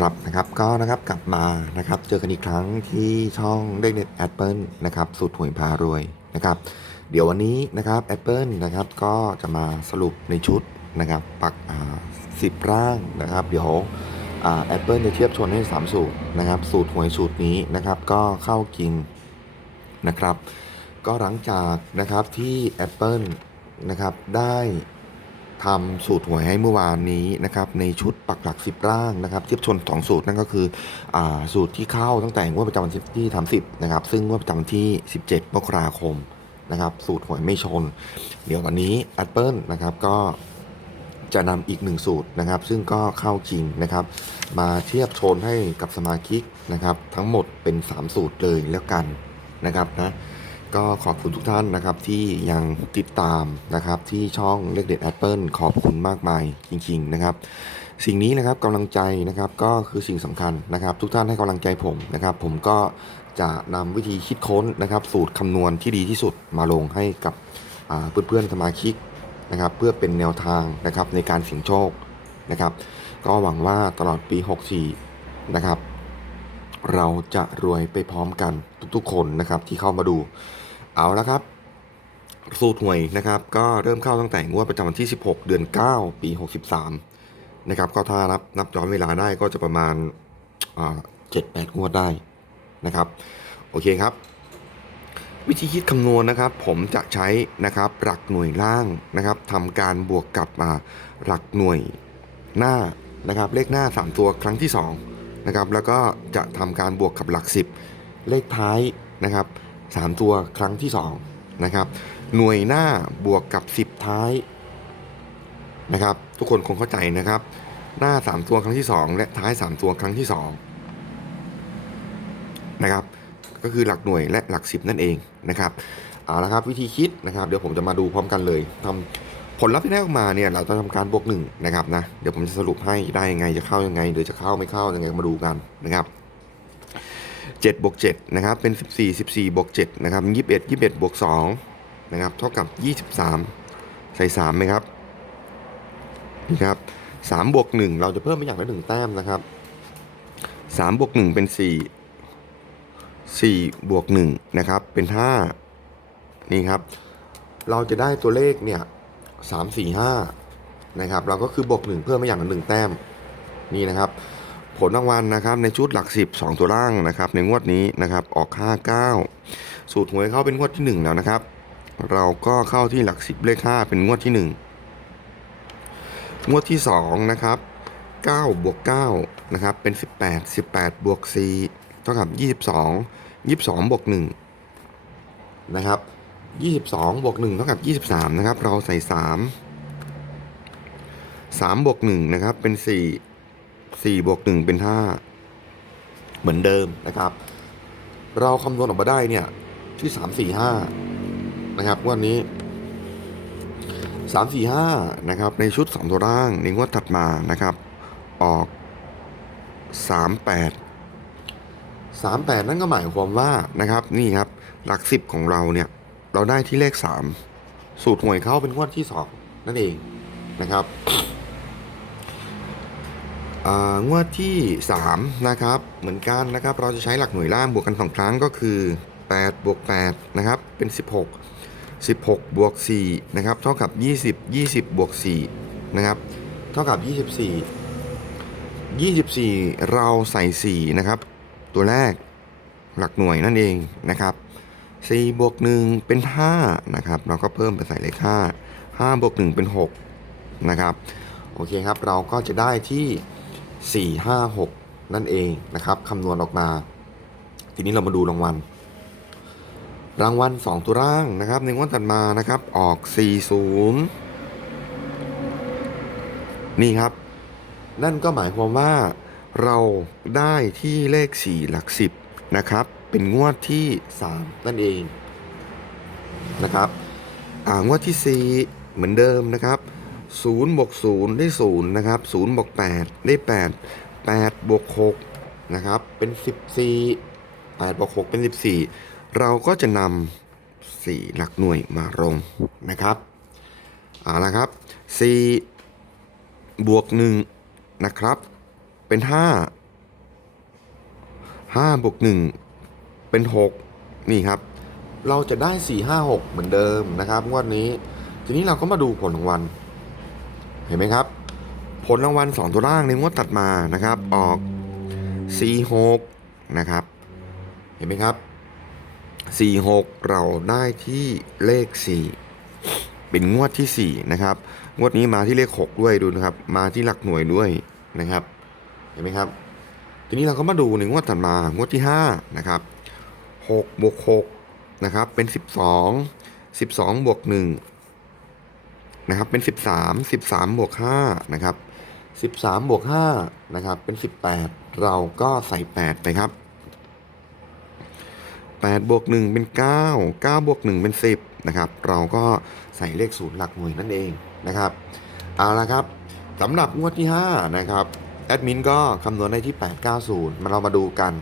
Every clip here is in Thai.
ครับนะครับก็นะครับกลับมานะครับเจอกันอีกครั้งที่ช่องเด็กเน็ตแอปเปิลนะครับสูตรหวยพารวยนะครับเดี๋ยววันนี้นะครับแอปเปิลนะครับก็จะมาสรุปในชุดนะครับปักสิบร่างนะครับ เดี๋ยวแอปเปิลจะเทียบชนให้ 3 สูตรนะครับ สูตรหวยสูตรนี้นะครับก็เข้าจริงนะครับ ก็หลังจากนะครับที่ Apple นะครับได้ ทำสูตรหวยให้เมื่อวานนี้นะครับในชุดปักหลัก 10 ร่างนะครับเทียบชน 2 สูตรนั่นก็คืออสูตรที่เข้าตั้งแต่งวดประจำวันที่30นะครับซึ่งงวดประจำวันที่ 17มกราคมนะครับสูตรหวยไม่ชน เดี๋ยววันนี้ Apple นะครับก็จะนำอีกหนึ่งสูตรนะครับ ซึ่งก็เข้าจริงนะครับ มาเทียบชนให้กับสมาชิกนะครับ ทั้งหมดเป็น 3 สูตรเลยแล้วกันนะครับนะ ก็ขอบคุณทุกท่านนะครับที่ยังติดตามนะครับที่ช่องเลขเด็ดแอปเปิลขอบคุณมากมายจริงๆนะครับ สิ่งนี้นะครับกำลังใจนะครับก็คือสิ่งสำคัญนะครับ ทุกท่านให้กำลังใจผมนะครับ ผมก็จะนำวิธีคิดค้นนะครับ สูตรคำนวณที่ดีที่สุดมาลงให้กับเพื่อนๆสมาชิกนะครับ เพื่อเป็นแนวทางนะครับในการเสี่ยงโชคนะครับ ก็หวังว่าตลอดปี 64 นะครับ เราจะรวยไปพร้อมกันทุกๆคนนะครับที่เข้ามาดู เอาละครับ สูตรหวยนะครับ ก็เริ่มเข้าตั้งแต่งวดประจำวันที่ 16 เดือน 9 ปี 63 นะครับ ก็ถ้านับนับย้อนเวลาได้ก็จะประมาณเจ็ดแปดงวดได้นะครับ โอเคครับ วิธีคิดคำนวณนะครับ ผมจะใช้นะครับหลักหน่วยล่างนะครับทำการบวกกับหลักหน่วยหน้านะครับ เลขหน้า 3 ตัวครั้งที่2นะครับแล้วก็จะทำการบวกกับหลัก 10 เลขท้ายนะครับ 3 ตัวครั้งที่2นะครับหน่วยหน้าบวกกับ 10 ท้ายนะครับ ทุกคนคงเข้าใจนะครับ หน้า 3 ตัวครั้งที่ 2 และท้าย 3 ตัวครั้งที่2นะครับก็คือหลักหน่วยและหลักสิบนั่นเองนะครับเอาละครับวิธีคิดนะครับ เดี๋ยวผมจะมาดูพร้อมกันเลยทำผลลัพธ์ที่ได้ออกมาเนี่ยเราจะทำการบวกหนึ่งนะครับนะเดี๋ยวผมจะสรุปให้ได้ยังไงจะเข้ายังไงหรือจะเข้าไม่เข้ายังไงมาดูกันนะครับ 7บวก7นะครับเป็น 14 14บวก7นะครับ21 21บวก2นะครับเท่ากับ 23 ใส่3ไหมครับนี่ครับ3บวก1เราจะเพิ่มไปอย่างละหนึ่งแต้มนะครับ3บวก1เป็น 4 4บวก1นะครับเป็น 5 นี่ครับ เราจะได้ตัวเลขเนี่ย3 4 5นะครับเราก็คือบวก1เพิ่มมาอย่างละหนึ่งแต้มนี่นะครับ ผลรางวัลนะครับในชุดหลัก 10 2 ตัวล่างนะครับในงวดนี้นะครับออก59สูตรหวยเข้าเป็นงวดที่ 1 แล้วนะครับ เราก็เข้าที่หลัก 10 เลข5เป็นงวดที่ 1 งวดที่2นะครับ9บวก9นะครับเป็น 18 18บวก4เท่ากับ 22 22บวก1นะครับ22บวก1เท่ากับ 23นะครับเราใส่ 3 3บวก1นะครับเป็น 4 4บวก1เป็น 5 เหมือนเดิมนะครับ เราคำนวณออกมาได้เนี่ยที่ 3 4 5 นะครับวันนี้ 3 4 5 นะครับ ในชุด2ตัวร่างในงวดถัดมานะครับ ออก 3 8 38 นั่นก็หมายความว่านะครับนี่ครับหลัก 10 ของเราเนี่ย เราได้ที่เลข 3 สูตรหวยเข้าเป็นงวดที่ 2 นั่นเองนะครับ งวดที่3นะครับเหมือนกันนะครับ เราจะใช้หลักหน่วยล่างบวกกัน 2 ครั้งก็คือ8บวก8นะครับเป็น 16 16บวก4นะครับเท่ากับ 20 20บวก4นะครับเท่ากับ 24 24 เราใส่ 4 นะครับ ตัวแรกหลักหน่วยนั่นเองนะครับ4บวก1เป็น 5 นะครับ เราก็เพิ่มไปใส่เลข5 5บวก1เป็น 6 นะครับ โอเคครับ เราก็จะได้ที่ 4 5 6 นั่นเองนะครับคำนวณออกมา ทีนี้เรามาดูรางวัล รางวัล 2 ตัวร่างนะครับในงวดถัดมานะครับออก 40 นี่ครับ นั่นก็หมายความว่าเราได้ที่เลข 4 หลัก 10 นะครับ เป็นงวดที่ 3 นั่นเองนะครับอ่างวดที่ 4 เหมือนเดิมนะครับ 0บวก0ได้0นะครับ0บวก8ได้ 8 8บวก6นะครับเป็น 14 8บวก6เป็น 14 เราก็จะนำ4หลักหน่วยมาลงนะครับเอาละครับ4บวก1นะครับเป็น5ห้าบวกหนึ่งเป็นหกนี่ครับ เราจะได้สี่ห้าหกเหมือนเดิมนะครับงวดนี้ ทีนี้เราก็มาดูผลรางวัล เห็นไหมครับ ผลรางวัลสองตัวล่างในงวดตัดมานะครับ ออกสี่หกนะครับ เห็นไหมครับสี่หกเราได้ที่เลขสี่เป็นงวดที่สี่นะครับ งวดนี้มาที่เลขหกด้วยดูนะครับ มาที่หลักหน่วยด้วยนะครับ เห็นไหมครับ ทีนี้เราก็มาดูในงวดถัดมางวดที่ห้านะครับหกบวกหกนะครับ เป็นสิบสองสิบวกห นะครับเป็นสิบสามสิบสามบวกห้านะครับสิบสามบวกห้านะครับเป็นสิบแปดเราก็ใส่แปดไปครับแปดบวกหนึ่งเป็นเก้าเก้าบวกหนึ่งเป็นสิบนะครับเราก็ใส่เลขศูนย์หลักหน่วยนั่นเองนะครับเอาละครับสำหรับงวดที่ห้านะครับแอดมินก็คำนวณได้ที่ 890 มาเรามาดูกัน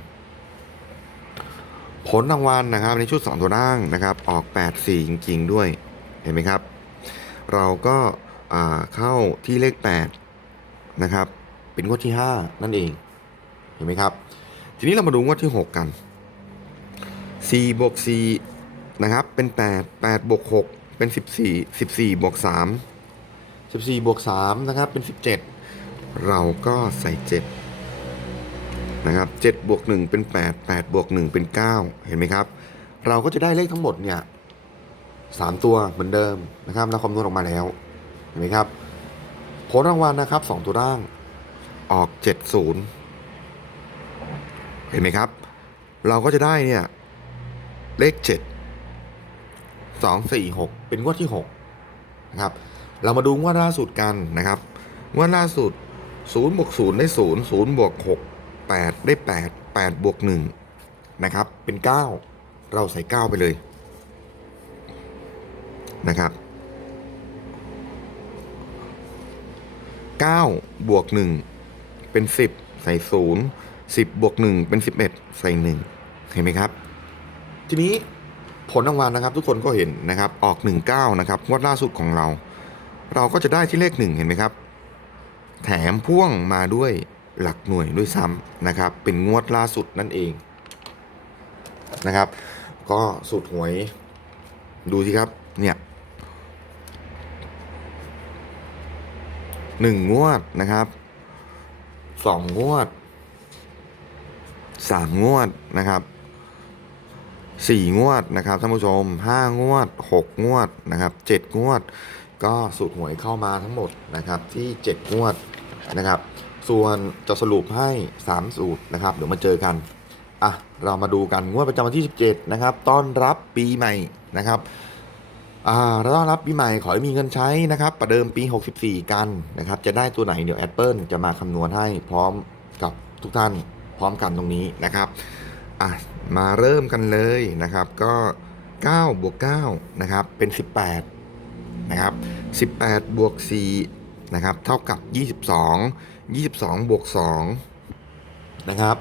ผลรางวัลนะครับในชุด 2 ตัวล่างนะครับ ออก 84 จริง ๆ ด้วยเห็นไหมครับ เราก็เข้าที่เลข 8 นะครับ เป็นงวดที่ 5 นั่นเอง เห็นไหมครับ ทีนี้เรามาดูงวดที่ 6 กัน4บวก4นะครับ เป็น 8 8บวก6เป็น 14 14บวก3 14บวก3นะครับ เป็น 17 เราก็ใส่ 7 นะครับ7บวก1เป็น 8 8บวก1เป็น 9 เห็นไหมครับ เราก็จะได้เลขทั้งหมดเนี่ย 3 ตัวเหมือนเดิมนะครับเราคำนวณออกมาแล้วเห็นไหมครับผลรางวัลนะครับ 2 ตัวร่างออก 70 เห็นไหมครับ เราก็จะได้เนี่ย เลข 7 2 4 6 เป็นงวดที่6นะครับเรามาดูงวดล่าสุดกันนะครับงวดล่าสุด0บวก0ได้0 0บวก6 8 ได้ 8 8บวก1นะครับเป็น 9 เราใส่ 9 ไปเลย นะครับ9บวก1เป็น 10 ใส่ 0 10บวก1เป็น 11 ใส่ 1 เห็นไหมครับ ทีนี้ผลรางวัลนะครับ ทุกคนก็เห็นนะครับ ออก 19 นะครับงวดล่าสุดของเรา เราก็จะได้ที่เลข 1 เห็นไหมครับ แถมพ่วงมาด้วยหลักหน่วยด้วยซ้ำนะครับ เป็นงวดล่าสุดนั่นเองนะครับ ก็สุดหวยดูสิครับเนี่ย หนึ่งงวดนะครับสองงวดสามงวดนะครับสี่งวดนะครับท่านผู้ชมห้างวดหกงวดนะครับเจ็ดงวด ก็สูตรหวยเข้ามาทั้งหมดนะครับที่7งวดนะครับ ส่วนจะสรุปให้3สูตรนะครับเดี๋ยวมาเจอกันอะเรามาดูกันงวดประจำวันที่ 17 นะครับ ต้อนรับปีใหม่นะครับ ต้อนรับปีใหม่ขอให้มีเงินใช้นะครับ ประเดิมปี 64 กันนะครับ จะได้ตัวไหนเดี๋ยวแอดเปิลจะมาคำนวณให้พร้อมกับทุกท่านพร้อมกันตรงนี้นะครับอะมาเริ่มกันเลยนะครับ ก็ 9 บวก 9 นะครับ เป็น 18 นะครับ 18 บวก 4 นะครับ เท่ากับ 22 22 บวก 2 นะครับ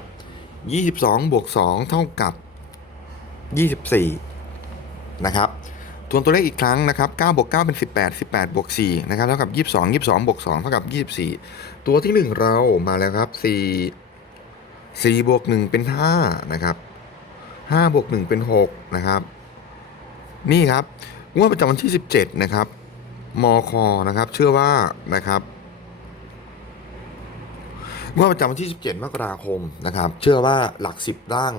22 บวก 2 เท่ากับ 24 นะครับ ทวนตัวเลขอีกครั้งนะครับ9บวก9เป็น 18 18บวก4นะครับเท่ากับ 22 22บวก2เท่ากับ 24 ตัวที่ 1 เรามาแล้วครับ 4 4บวก1เป็น5นะครับ5บวก1เป็น6นะครับ นี่ครับงวดประจำวันที่ 17 นะครับมคนะครับ เชื่อว่านะครับงวดประจำวันที่ 17 มกราคมนะครับ เชื่อว่าหลัก 10ร่าง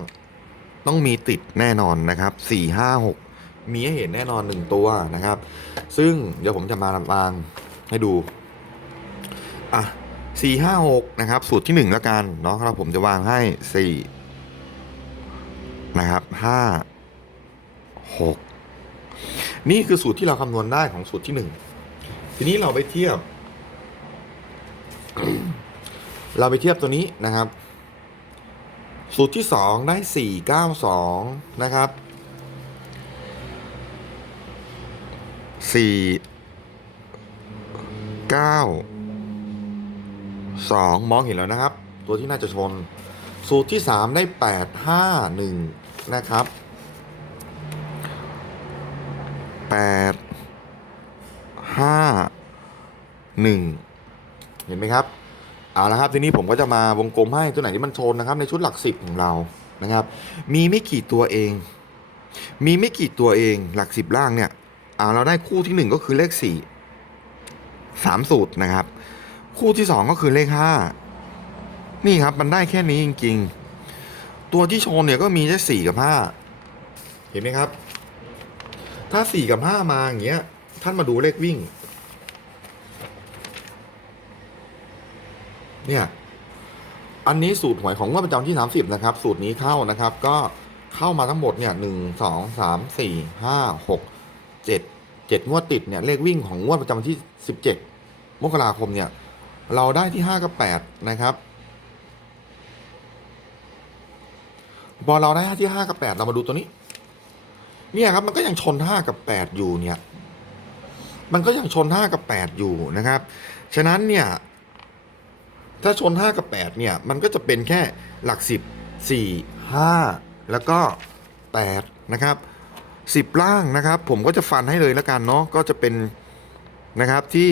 ต้องมีติดแน่นอนนะครับ 4 5 6 มีให้เห็นแน่นอน1ตัวนะครับ ซึ่งเดี๋ยวผมจะมาวางให้ดู อะ4 5 6นะครับ สูตรที่1แล้วกันเนาะแล้วผมจะวางให้4นะครับ5 6นี่คือสูตรที่เราคำนวณได้ของสูตรที่หนึ่งทีนี้เราไปเทียบ เราไปเทียบตัวนี้นะครับ สูตรที่สองได้สี่เก้าสองนะครับ สี่เก้าสองมองเห็นแล้วนะครับ ตัวที่น่าจะชน สูตรที่สามได้แปดห้าหนึ่งนะครับแปดห้าหนึ่งเห็นไหมครับเอาละครับทีนี้ผมก็จะมาวงกลมให้ตัวไหนที่มันชนนะครับ ในชุดหลักสิบของเรานะครับ มีไม่กี่ตัวเอง มีไม่กี่ตัวเองหลักสิบล่างเนี่ย เราได้คู่ที่หนึ่งก็คือเลขสี่สามสูตรนะครับ คู่ที่สองก็คือเลขห้านี่ครับมันได้แค่นี้จริง ๆ ตัวที่ชนเนี่ยก็มีแค่สี่กับห้าเห็นไหมครับ ถ้าสี่กับห้ามาอย่างเงี้ย ท่านมาดูเลขวิ่ง เนี่ย อันนี้สูตรหวยของงวดประจำที่สามสิบนะครับ สูตรนี้เข้านะครับ ก็เข้ามาทั้งหมดเนี่ยหนึ่งสองสามสี่ห้าหก เจ็ดเจ็ดงวดติดเนี่ยเลขวิ่งของงวดประจำวันที่สิบเจ็ดมกราคมเนี่ยเราได้ที่ห้ากับแปดนะครับพอเราได้ที่ห้ากับแปดเรามาดูตัวนี้ เนี่ยครับมันก็ยังชนห้ากับแปดอยู่เนี่ยมันก็ยังชนห้ากับแปดอยู่นะครับ ฉะนั้นเนี่ยถ้าชนห้ากับแปดเนี่ยมันก็จะเป็นแค่หลักสิบสี่ห้าแล้วก็แปดนะครับ สิบล่างนะครับ ผมก็จะฟันให้เลยแล้วกันเนาะก็จะเป็นนะครับที่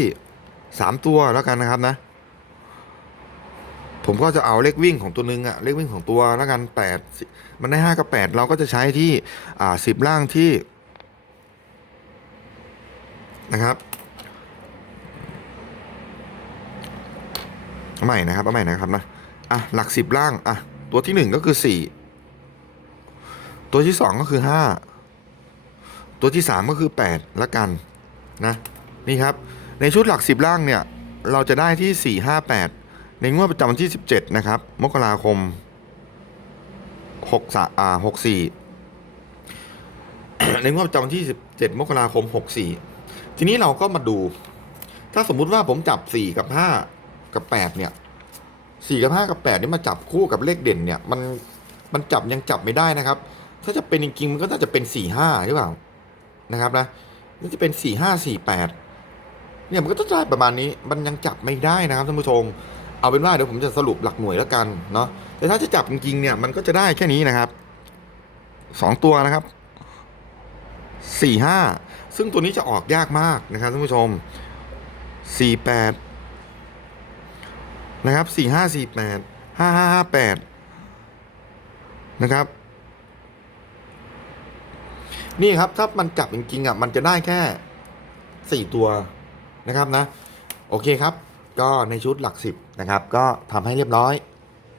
สามตัวแล้วกันนะครับนะ ผมก็จะเอาเลขวิ่งของตัวหนึงอะเลขวิ่งของตัวแล้วกันแปดมันได้ห้ากับแปดเราก็จะใช้ที่อ่าสิบล่างที่นะครับใหม่นะครับเอาใหม่นะครับนะอะหลักสิบล่างอะตัวที่หนึ่งก็คือสี่ตัวที่สองก็คือห้า ตัวที่สามก็คือแปดละกันนะนี่ครับ ในชุดหลักสิบล่างเนี่ย เราจะได้ที่สี่ห้าแปดในงวดประจำวันที่ 17 นะครับ มกราคม6สอ่า64 ในงวดประจำวันที่ 17 มกราคม 64 ทีนี้เราก็มาดู ถ้าสมมุติว่าผมจับ 4 กับ 5 กับ 8 เนี่ย4กับ5กับ8นี่มาจับคู่กับเลขเด่นเนี่ย มันมันจับยังจับไม่ได้นะครับ ถ้าจะเป็นจริงๆมันก็น่าจะเป็น4 5หรือเปล่า นะครับนะนี่จะเป็น 4 5 4 8เนี่ยมันก็ต้องได้ประมาณนี้ มันยังจับไม่ได้นะครับท่านผู้ชม เอาเป็นว่าเดี๋ยวผมจะสรุปหลักหน่วยแล้วกันเนาะ แต่ถ้าจะจับจริงๆเนี่ยมันก็จะได้แค่นี้นะครับสองตัวนะครับสี่ห้าซึ่งตัวนี้จะออกยากมากนะครับท่านผู้ชมสี่แปดนะครับสี่ห้าสี่แปดห้าห้าห้าแปดนะครับ นี่ครับถ้ามันจับจริงๆอะมันจะได้แค่สี่ตัวนะครับนะ โอเคครับ ก็ในชุดหลักสิบนะครับ ก็ทำให้เรียบร้อย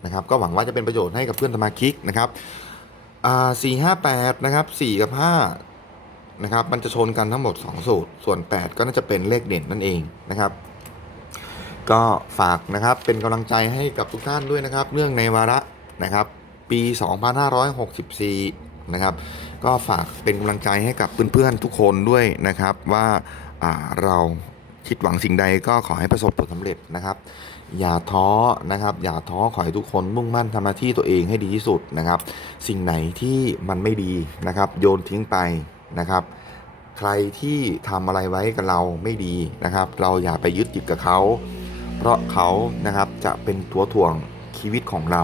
นะครับ ก็หวังว่าจะเป็นประโยชน์ให้กับเพื่อนสมาชิกนะครับอ่าสี่ห้าแปดนะครับสี่กับห้านะครับมันจะชนกันทั้งหมด 2 สูตร ส่วน 8 ก็น่าจะเป็นเลขเด่นนั่นเองนะครับ ก็ฝากนะครับเป็นกำลังใจให้กับทุกท่านด้วยนะครับ เรื่องในวาระนะครับ ปี 2564 นะครับ ก็ฝากเป็นกำลังใจให้กับเพื่อนๆทุกคนด้วยนะครับว่าาเราคิดหวังสิ่งใดก็ขอให้ประสบผลสำเร็จนะครับ อย่าท้อนะครับ อย่าท้อขอให้ทุกคนมุ่งมั่นทำหน้าที่ตัวเองให้ดีที่สุดนะครับ สิ่งไหนที่มันไม่ดีนะครับ โยนทิ้งไปนะครับ ใครที่ทำอะไรไว้กับเราไม่ดีนะครับ เราอย่าไปยึดติดกับเขา เพราะเขานะครับจะเป็นตัวถ่วงชีวิตของเรา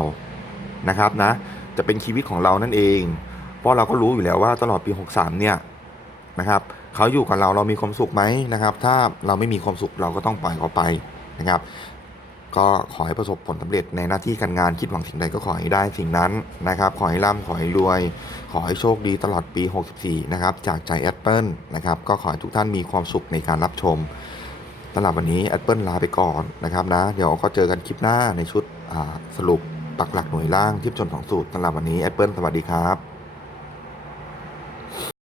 นะครับนะ จะเป็นชีวิตของเรานั่นเอง เพราะเราก็รู้อยู่แล้วว่าตลอดปี 63 เนี่ยนะครับเขาอยู่กับเราเรามีความสุขไหมนะครับ ถ้าเราไม่มีความสุขเราก็ต้องปล่อยเขาไปนะครับ ก็ขอให้ประสบผลสำเร็จในหน้าที่การงานคิดหวังสิ่งใดก็ขอให้ได้สิ่งนั้นนะครับ ขอให้ร่ำขอให้รวย ขอให้โชคดีตลอดปี 64 นะครับ จากใจแอปเปิลนะครับ ก็ขอให้ทุกท่านมีความสุขในการรับชมสำหรับวันนี้แอปเปิลลาไปก่อนนะครับนะ เดี๋ยวก็เจอกันคลิปหน้าในชุดสรุปปักหลักหน่วยล่างทิปชนของสูตรสำหรับวันนี้แอปเปิลสวัสดีครับ